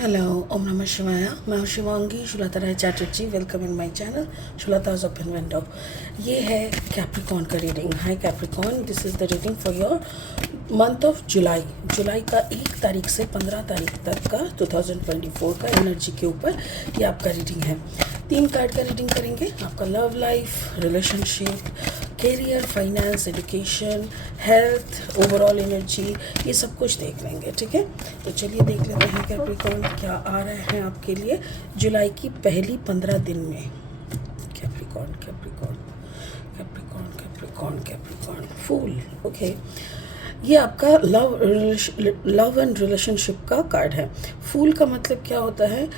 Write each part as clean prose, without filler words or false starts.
Hello, ओम नमः शिवाय। मैं हूँ Shivangi Shulata Rai Chatterjee. Welcome in my channel Shulata's open window. ये है कैप्रिकॉर्न का reading. Hi Capricorn, this is the reading for your month of July. जुलाई का 1 तारीख से 15 तारीख तक का 2024 का एनर्जी के ऊपर ये आपका रीडिंग है। 3 कार्ड का रीडिंग करेंगे। आपका love life, relationship, career, finance, education, health, overall energy, ये सब कुछ देख लेंगे। ठीक है, तो चलिए देख लेते हैं कैप्रिकॉर्न क्या आ रहे हैं आपके लिए जुलाई की पहली 15 दिन में। Capricorn Capricorn Capricorn Capricorn Capricorn fool. Okay, ये आपका लव एंड रिलेशनशिप का कार्ड है। फूल का मतलब क्या होता है?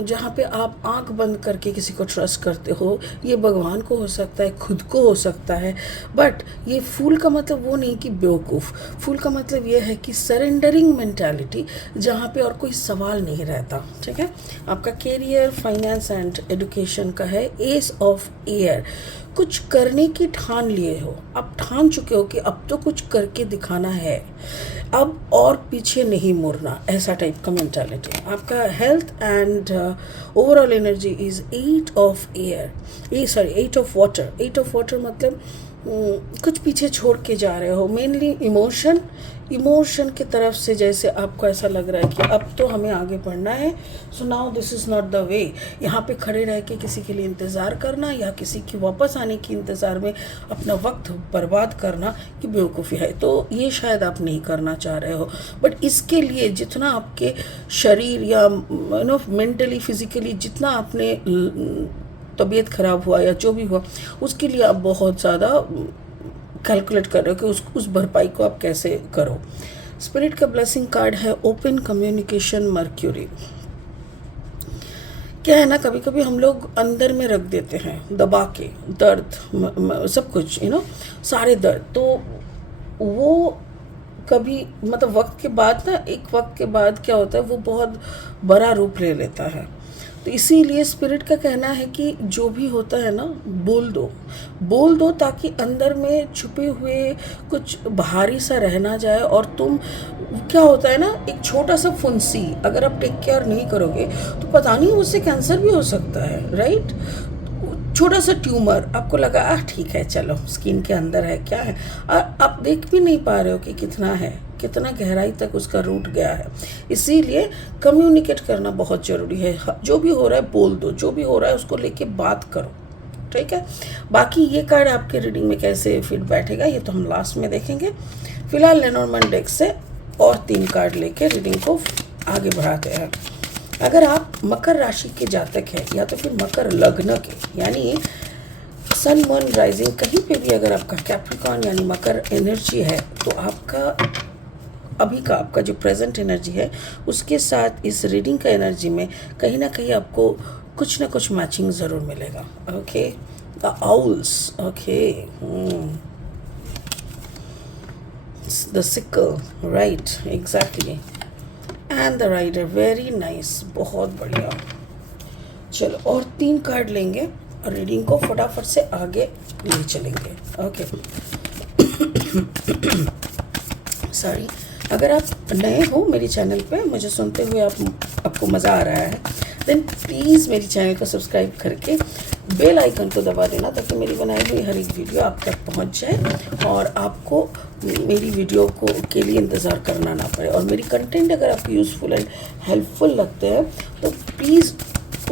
जहाँ पे आप आंख बंद करके किसी को ट्रस्ट करते हो। ये भगवान को हो सकता है, खुद को हो सकता है, बट ये फूल का मतलब वो नहीं कि बेवकूफ़। फूल का मतलब ये है कि सरेंडरिंग मेंटालिटी, जहाँ पे और कोई सवाल नहीं रहता। ठीक है, आपका कैरियर, फाइनेंस एंड एजुकेशन का है एस ऑफ एयर। कुछ करने की ठान लिए हो, आप ठान चुके हो कि अब तो कुछ करके दिखाना है, अब और पीछे नहीं मुड़ना, ऐसा टाइप का मेंटालिटी। आपका health and overall energy is 8 of air, sorry 8 of water. 8 of water मतलब कुछ पीछे छोड़ के जा रहे हो। मेनली इमोशन की तरफ से, जैसे आपको ऐसा लग रहा है कि अब तो हमें आगे बढ़ना है, so now this is not the way. यहाँ पे खड़े रह के किसी के लिए इंतज़ार करना या किसी की वापस आने की इंतज़ार में अपना वक्त बर्बाद करना कि बेवकूफ़ी है, तो ये शायद आप नहीं करना चाह रहे हो। बट इसके लिए जितना आपके शरीर या मेंटली फिज़िकली जितना आपने तबीयत ख़राब हुआ या जो भी हुआ, उसके लिए आप बहुत ज़्यादा कैलकुलेट कर रहे हो कि उस भरपाई को आप कैसे करो। स्पिरिट का ब्लेसिंग कार्ड है ओपन कम्युनिकेशन मर्क्यूरी। क्या है ना, कभी कभी हम लोग अंदर में रख देते हैं दबा के, दर्द सब कुछ सारे दर्द, तो वो कभी मतलब वक्त के बाद ना, एक वक्त के बाद क्या होता है, वो बहुत बड़ा रूप ले लेता है। तो इसीलिए स्पिरिट का कहना है कि जो भी होता है ना, बोल दो ताकि अंदर में छुपे हुए कुछ भारी सा रह ना जाए। और तुम, क्या होता है ना, एक छोटा सा फुंसी अगर आप टेक केयर नहीं करोगे तो पता नहीं उससे कैंसर भी हो सकता है, राइट। छोटा सा ट्यूमर आपको लगा ठीक है, चलो स्किन के अंदर है, क्या है, और आप देख भी नहीं पा रहे हो कि कितना है, कितना गहराई तक उसका रूट गया है। इसीलिए कम्युनिकेट करना बहुत ज़रूरी है। जो भी हो रहा है बोल दो, जो भी हो रहा है उसको लेके बात करो। ठीक है, बाकी ये कार्ड आपके रीडिंग में कैसे फिट बैठेगा ये तो हम लास्ट में देखेंगे। फिलहाल लेनॉर्मैंड डेक से और 3 कार्ड लेके रीडिंग को आगे बढ़ाते हैं। अगर आप मकर राशि के जातक हैं या तो फिर मकर लग्न के, यानी सन मून राइजिंग कहीं पे भी अगर आपका कैप्रिकॉर्न यानी मकर एनर्जी है, तो आपका जो प्रेजेंट एनर्जी है उसके साथ इस रीडिंग का एनर्जी में कहीं ना कहीं आपको कुछ ना कुछ मैचिंग ज़रूर मिलेगा। Okay, the owls. Okay, the sickle, right, exactly, and the rider, very nice, बहुत बढ़िया। चलो और 3 कार्ड लेंगे और रीडिंग को फटाफट से आगे ले चलेंगे। ओके, सॉरी, अगर आप नए हो मेरे चैनल पे, मुझे सुनते हुए आपको मज़ा आ रहा है, देन प्लीज़ मेरी चैनल को सब्सक्राइब करके बेल आइकन को दबा देना ताकि मेरी बनाई हुई हर एक वीडियो आप तक पहुंच जाए और आपको मेरी वीडियो के लिए इंतज़ार करना ना पड़े। और मेरी कंटेंट अगर आपको यूज़फुल एंड हेल्पफुल लगते हैं तो प्लीज़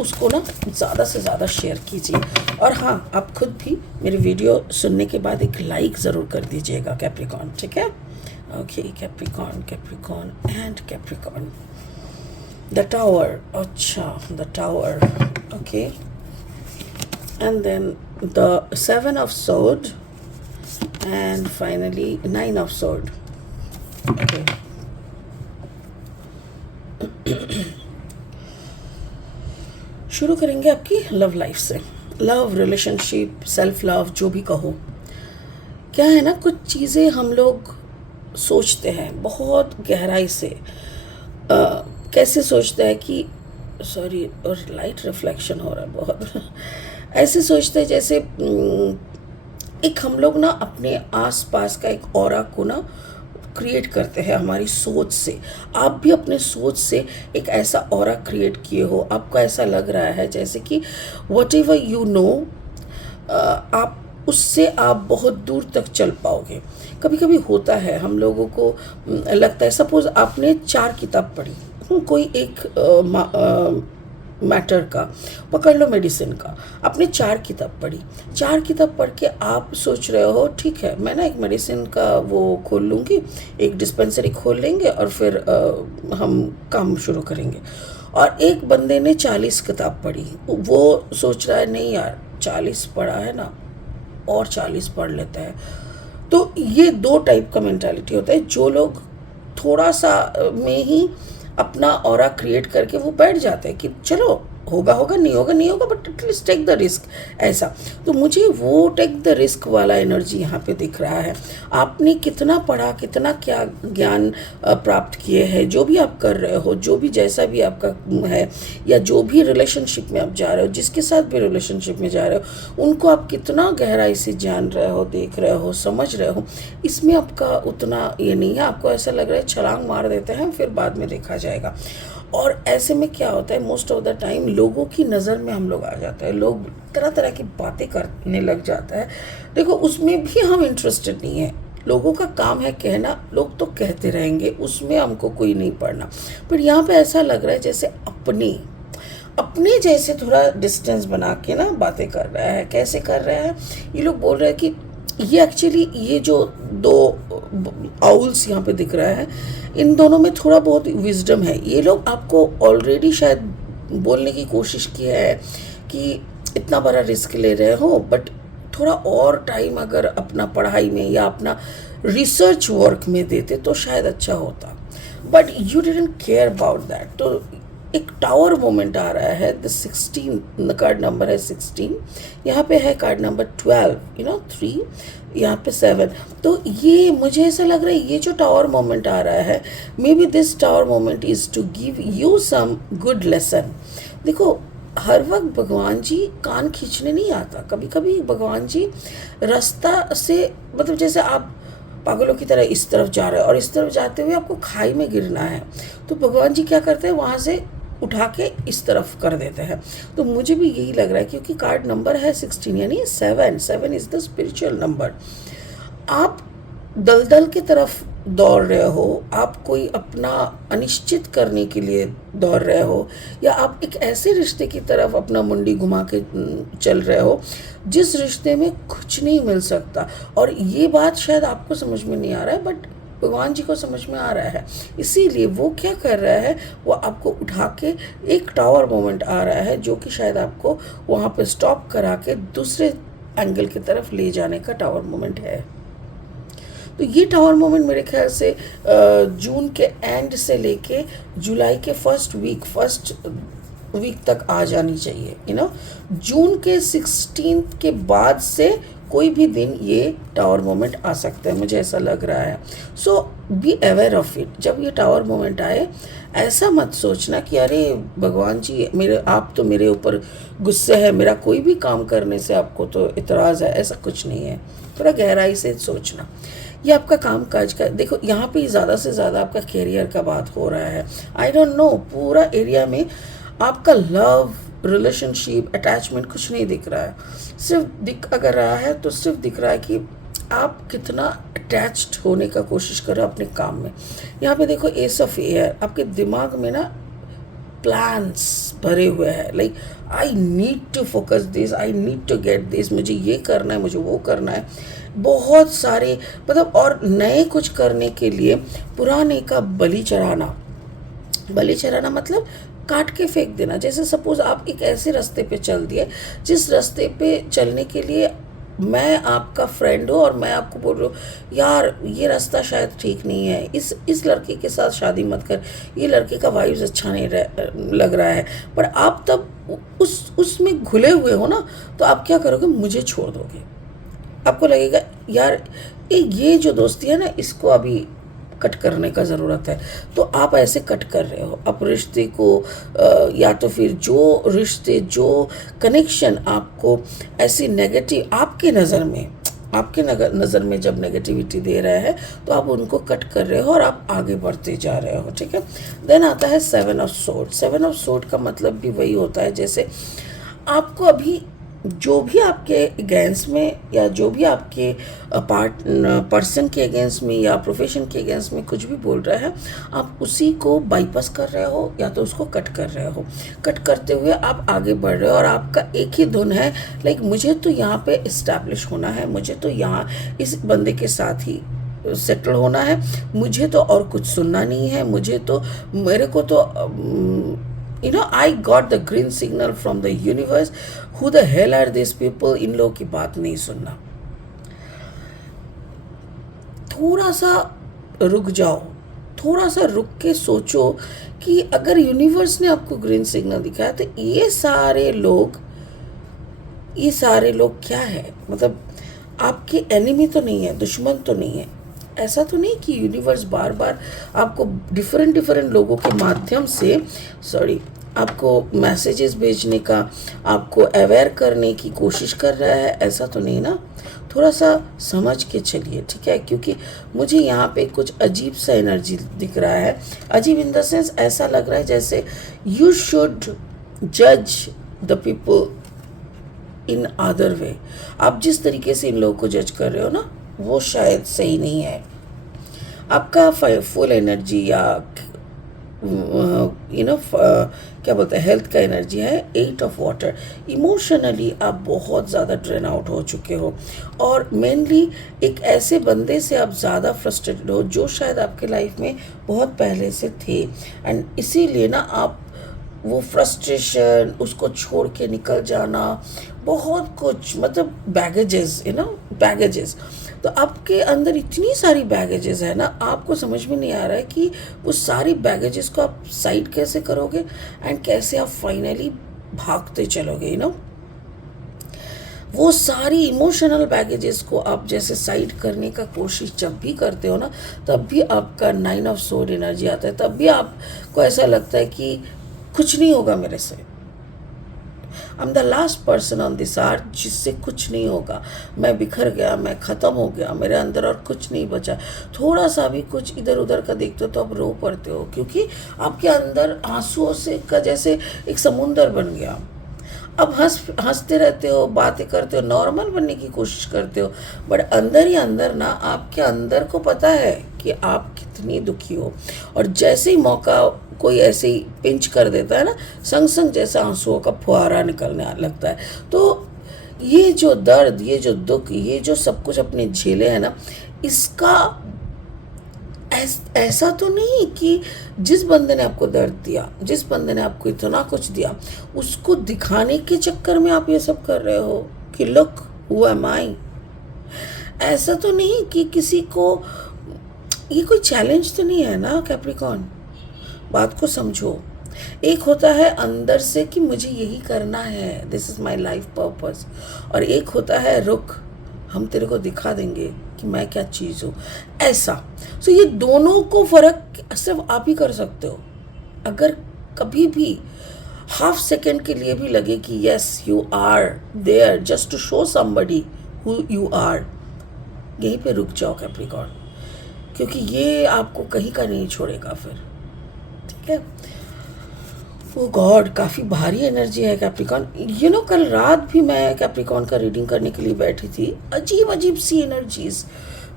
उसको ना ज़्यादा से ज़्यादा शेयर कीजिए। और हाँ, आप खुद भी मेरी वीडियो सुनने के बाद एक लाइक ज़रूर कर दीजिएगा कैप्रिकॉर्न। ठीक है, okay, Capricorn Capricorn and Capricorn, the tower. अच्छा, the tower, okay, and then the 7 of sword and finally 9 of sword. Okay, शुरू करेंगे आपकी लव लाइफ से। लव, रिलेशनशिप, सेल्फ लव, जो भी कहो। क्या है ना, कुछ चीज़ें हम लोग सोचते हैं बहुत गहराई से। कैसे सोचते हैं कि, सॉरी, और लाइट रिफ्लेक्शन हो रहा है बहुत ऐसे सोचते हैं जैसे एक हम लोग ना अपने आस पास का एक ऑरा को ना क्रिएट करते हैं हमारी सोच से। आप भी अपने सोच से एक ऐसा ऑरा क्रिएट किए हो, आपको ऐसा लग रहा है जैसे कि वट एवर यू नो, आप उससे आप बहुत दूर तक चल पाओगे। कभी कभी होता है हम लोगों को लगता है, सपोज आपने 4 किताब पढ़ी, कोई एक मैटर का, पकड़ लो मेडिसिन का, आपने 4 किताब पढ़ी, 4 किताब पढ़ के आप सोच रहे हो ठीक है मैं ना एक मेडिसिन का वो खोल लूँगी, एक डिस्पेंसरी खोल लेंगे और फिर हम काम शुरू करेंगे। और एक बंदे ने 40 किताब पढ़ी, वो सोच रहा है नहीं यार 40 पढ़ा है ना और 40 पढ़ लेता है। तो ये 2 टाइप का मेंटालिटी होता है। जो लोग थोड़ा सा में ही अपना ऑरा क्रिएट करके वो बैठ जाते हैं कि चलो होगा होगा, नहीं होगा नहीं होगा, but at least take the risk, ऐसा। तो मुझे वो टेक द रिस्क वाला एनर्जी यहाँ पे दिख रहा है। आपने कितना पढ़ा, कितना क्या ज्ञान प्राप्त किए हैं, जो भी आप कर रहे हो, जो भी जैसा भी आपका है, या जो भी रिलेशनशिप में आप जा रहे हो, जिसके साथ भी रिलेशनशिप में जा रहे हो, उनको आप कितना गहराई से जान रहे हो, देख रहे हो, समझ रहे हो, इसमें आपका उतना ये नहीं है। आपको ऐसा लग रहा है छलांग मार देते हैं फिर बाद में देखा जाएगा। और ऐसे में क्या होता है, मोस्ट ऑफ द टाइम लोगों की नज़र में हम लोग आ जाते हैं, लोग तरह तरह की बातें करने लग जाता है। देखो उसमें भी हम इंटरेस्टेड नहीं है, लोगों का काम है कहना, लोग तो कहते रहेंगे, उसमें हमको कोई नहीं पढ़ना। पर यहाँ पे ऐसा लग रहा है जैसे अपने जैसे थोड़ा डिस्टेंस बना के ना बातें कर रहा है। कैसे कर रहा है, ये लोग बोल रहे हैं कि ये एक्चुअली ये जो 2 आउल्स यहाँ पे दिख रहा है, इन दोनों में थोड़ा बहुत विजडम है। ये लोग आपको ऑलरेडी शायद बोलने की कोशिश की है कि इतना बड़ा रिस्क ले रहे हो, बट थोड़ा और टाइम अगर अपना पढ़ाई में या अपना रिसर्च वर्क में देते तो शायद अच्छा होता, but you didn't care about that. तो एक टावर मोमेंट आ रहा है, द 16 कार्ड नंबर है 16, यहाँ पे है कार्ड नंबर 12, 3, यहाँ पे 7। तो ये मुझे ऐसा लग रहा है ये जो टावर मोमेंट आ रहा है, maybe this tower moment is to give you some good lesson. देखो हर वक्त भगवान जी कान खींचने नहीं आता, कभी कभी भगवान जी रास्ता से, मतलब जैसे आप पागलों की तरह इस तरफ जा रहे हो और इस तरफ जाते हुए आपको खाई में गिरना है, तो भगवान जी क्या करते हैं, वहाँ से उठा के इस तरफ कर देते हैं। तो मुझे भी यही लग रहा है, क्योंकि कार्ड नंबर है 16 यानी 7 इज़ द स्पिरिचुअल नंबर। आप दलदल की तरफ दौड़ रहे हो, आप कोई अपना अनिश्चित करने के लिए दौड़ रहे हो, या आप एक ऐसे रिश्ते की तरफ अपना मुंडी घुमा के चल रहे हो जिस रिश्ते में कुछ नहीं मिल सकता। और ये बात शायद आपको समझ में नहीं आ रहा है, बट भगवान जी को समझ में आ रहा है। इसीलिए वो क्या कर रहा है, वो आपको उठा के एक टावर मोमेंट आ रहा है जो कि शायद आपको वहाँ पे स्टॉप करा के दूसरे एंगल की तरफ ले जाने का टावर मोमेंट है। तो ये टावर मोमेंट मेरे ख्याल से जून के एंड से लेके जुलाई के फर्स्ट वीक तक आ जानी चाहिए। जून के 16 के बाद से कोई भी दिन ये टावर मोमेंट आ सकता है, मुझे ऐसा लग रहा है। सो बी अवेयर ऑफ इट। जब ये टावर मोमेंट आए, ऐसा मत सोचना कि अरे भगवान जी आप तो मेरे ऊपर गुस्से है, मेरा कोई भी काम करने से आपको तो इतराज़ है, ऐसा कुछ नहीं है। थोड़ा गहराई से सोचना। ये आपका काम काज का, देखो यहाँ पे ज़्यादा से ज़्यादा आपका कैरियर का बात हो रहा है। आई डोंट नो, पूरा एरिया में आपका लव, रिलेशनशिप, अटैचमेंट कुछ नहीं दिख रहा है। सिर्फ अगर रहा है तो सिर्फ दिख रहा है कि आप कितना अटैच्ड होने का कोशिश कर रहे हो अपने काम में। यहाँ पे देखो एस ऑफ एयर, आपके दिमाग में ना प्लान्स भरे हुए हैं, like I need to focus this, I need to get this, मुझे ये करना है, मुझे वो करना है, बहुत सारे, मतलब और नए कुछ करने के लिए पुराने का बलि चढ़ाना मतलब काट के फेंक देना। जैसे सपोज आप एक ऐसे रास्ते पे चल दिए जिस रास्ते पे चलने के लिए मैं आपका फ्रेंड हूँ और मैं आपको बोल रहा हूँ यार ये रास्ता शायद ठीक नहीं है, इस लड़के के साथ शादी मत कर, ये लड़के का वाइब्स अच्छा नहीं लग रहा है, पर आप तब उसमें घुले हुए हो ना, तो आप क्या करोगे, मुझे छोड़ दोगे। आपको लगेगा यार ये जो दोस्ती है ना, इसको अभी कट करने का ज़रूरत है, तो आप ऐसे कट कर रहे हो आप रिश्ते को, या तो फिर जो रिश्ते, जो कनेक्शन आपको ऐसी नेगेटिव आपकी नज़र में आपके नज़र में जब नेगेटिविटी दे रहे हैं तो आप उनको कट कर रहे हो और आप आगे बढ़ते जा रहे हो, ठीक है। देन आता है 7 ऑफ सोर्ड। 7 ऑफ सोर्ड का मतलब भी वही होता है, जैसे आपको अभी जो भी आपके अगेंस्ट में या जो भी आपके पर्सन के अगेंस्ट में या प्रोफेशन के अगेंस्ट में कुछ भी बोल रहा है, आप उसी को बाईपास कर रहे हो या तो उसको कट कर रहे हो। कट करते हुए आप आगे बढ़ रहे हो और आपका एक ही धुन है, लाइक मुझे तो यहाँ पे इस्टेब्लिश होना है, मुझे तो यहाँ इस बंदे के साथ ही सेटल होना है, मुझे तो और कुछ सुनना नहीं है, मुझे तो मेरे को तो I got the green signal from the universe. Who the hell are these people? इन लोगों की बात नहीं सुनना। थोड़ा सा रुक जाओ, थोड़ा सा रुक के सोचो कि अगर यूनिवर्स ने आपको ग्रीन सिग्नल दिखाया तो ये सारे लोग क्या है, मतलब आपके एनिमी तो नहीं है, दुश्मन तो नहीं है। ऐसा तो नहीं कि यूनिवर्स बार बार आपको डिफरेंट लोगों के माध्यम से आपको मैसेजेस भेजने का, आपको अवेयर करने की कोशिश कर रहा है, ऐसा तो नहीं ना। थोड़ा सा समझ के चलिए, ठीक है, क्योंकि मुझे यहाँ पे कुछ अजीब सा एनर्जी दिख रहा है। अजीब इन द सेंस ऐसा लग रहा है जैसे यू शुड जज the people in other way. आप जिस तरीके से इन लोगों को जज कर रहे हो ना, वो शायद सही नहीं है। आपका फुल एनर्जी या क्या बोलते हैं, हेल्थ का एनर्जी है 8 ऑफ वाटर। इमोशनली आप बहुत ज़्यादा ड्रेन आउट हो चुके हो और मेनली एक ऐसे बंदे से आप ज़्यादा फ्रस्ट्रेटेड हो जो शायद आपके लाइफ में बहुत पहले से थे, एंड इसीलिए ना आप वो फ्रस्ट्रेशन, उसको छोड़ के निकल जाना, बहुत कुछ, मतलब बैगेजेस। तो आपके अंदर इतनी सारी बैगेजेस है ना, आपको समझ में नहीं आ रहा है कि वो सारी बैगेजेस को आप साइड कैसे करोगे एंड कैसे आप फाइनली भागते चलोगे। वो सारी इमोशनल बैगेजेस को आप जैसे साइड करने का कोशिश जब भी करते हो ना, तब भी आपका 9 ऑफ सोर्ड एनर्जी आता है। तब भी आपको ऐसा लगता है कि कुछ नहीं होगा मेरे से, I am the last person on this earth जिससे कुछ नहीं होगा, मैं बिखर गया, मैं ख़त्म हो गया, मेरे अंदर और कुछ नहीं बचा। थोड़ा सा भी कुछ इधर उधर का देखते हो तो आप रो पड़ते हो, क्योंकि आपके अंदर आंसुओं से का जैसे एक समुंदर बन गया। अब हंसते रहते हो, बातें करते हो, नॉर्मल बनने की कोशिश करते हो, बट अंदर ही अंदर ना आपके अंदर को पता है कि आप कितनी दुखी हो। और जैसे ही मौका कोई ऐसे ही पिंच कर देता है ना, संग संग जैसा आंसुओं का फुहारा निकलने लगता है। तो ये जो दर्द, ये जो दुख, ये जो सब कुछ अपने झेले हैं ना, इसका ऐसा तो नहीं कि जिस बंदे ने आपको दर्द दिया, जिस बंदे ने आपको इतना कुछ दिया, उसको दिखाने के चक्कर में आप ये सब कर रहे हो कि लुक हू एम आई। ऐसा तो नहीं कि किसी को, ये कोई चैलेंज तो नहीं है ना कैप्रिकॉर्न, बात को समझो। एक होता है अंदर से कि मुझे यही करना है, this is my life purpose, और एक होता है रुक, हम तेरे को दिखा देंगे कि मैं क्या चीज़ हूँ, ऐसा। सो ये दोनों को फ़र्क सिर्फ आप ही कर सकते हो। अगर कभी भी हाफ सेकेंड के लिए भी लगे कि yes you are there just to show somebody who you are, यहीं पे रुक जाओ कैप्रिकॉर्न, क्योंकि ये आपको कहीं का नहीं छोड़ेगा फिर, ठीक है। ओ गॉड, काफ़ी भारी एनर्जी है कैप्रिकॉर्न। कल रात भी मैं कैप्रिकॉर्न का रीडिंग करने के लिए बैठी थी, अजीब अजीब सी एनर्जीज।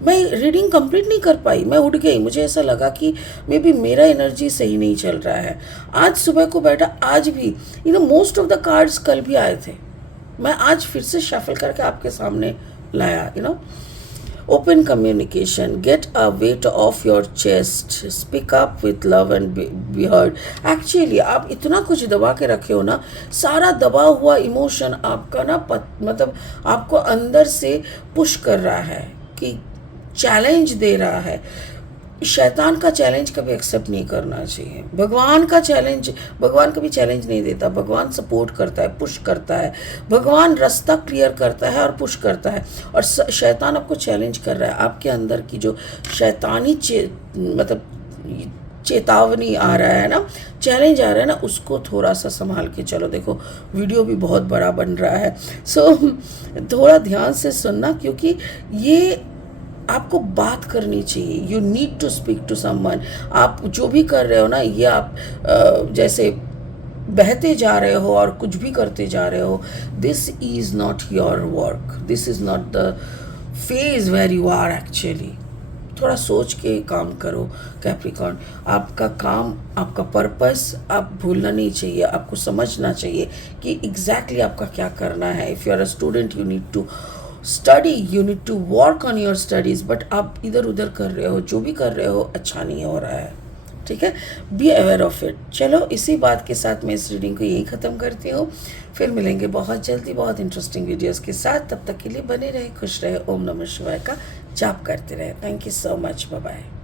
मैं रीडिंग कंप्लीट नहीं कर पाई, मैं उठ गई। मुझे ऐसा लगा कि मे बी मेरा एनर्जी सही नहीं चल रहा है। आज सुबह को बैठा, आज भी मोस्ट ऑफ द कार्ड्स कल भी आए थे, मैं आज फिर से शफल करके आपके सामने लाया। Open communication, get a weight off your chest, speak up with love and be heard. Actually आप इतना कुछ दबा के रखे हो ना, सारा दबा हुआ इमोशन आपका ना मतलब आपको अंदर से पुश कर रहा है, कि चैलेंज दे रहा है। शैतान का चैलेंज कभी एक्सेप्ट नहीं करना चाहिए। भगवान कभी चैलेंज नहीं देता। भगवान सपोर्ट करता है, पुश करता है। भगवान रास्ता क्लियर करता है और पुश करता है, और शैतान आपको चैलेंज कर रहा है। आपके अंदर की जो शैतानी मतलब चेतावनी आ रहा है ना, चैलेंज आ रहा है ना, उसको थोड़ा सा संभाल के चलो। देखो वीडियो भी बहुत बड़ा बन रहा है, सो थोड़ा ध्यान से सुनना, क्योंकि ये आपको बात करनी चाहिए। You need to speak to someone. आप जो भी कर रहे हो ना, ये आप जैसे बहते जा रहे हो और कुछ भी करते जा रहे हो, this is not your work, this is not the phase where you are actually. थोड़ा सोच के काम करो कैप्रिकॉर्न। आपका काम, आपका पर्पस आप भूलना नहीं चाहिए, आपको समझना चाहिए कि एग्जैक्टली आपका क्या करना है। If you are a student, you need to study, you need to work on your studies, but आप इधर उधर कर रहे हो, जो भी कर रहे हो अच्छा नहीं हो रहा है, ठीक है। Be aware of it. चलो इसी बात के साथ मैं इस रीडिंग को यही ख़त्म करती हूँ। फिर मिलेंगे बहुत जल्दी बहुत इंटरेस्टिंग वीडियोस के साथ। तब तक के लिए बने रहे, खुश रहे, ओम नमः शिवाय का जाप करते रहे। Thank you so much, bye bye.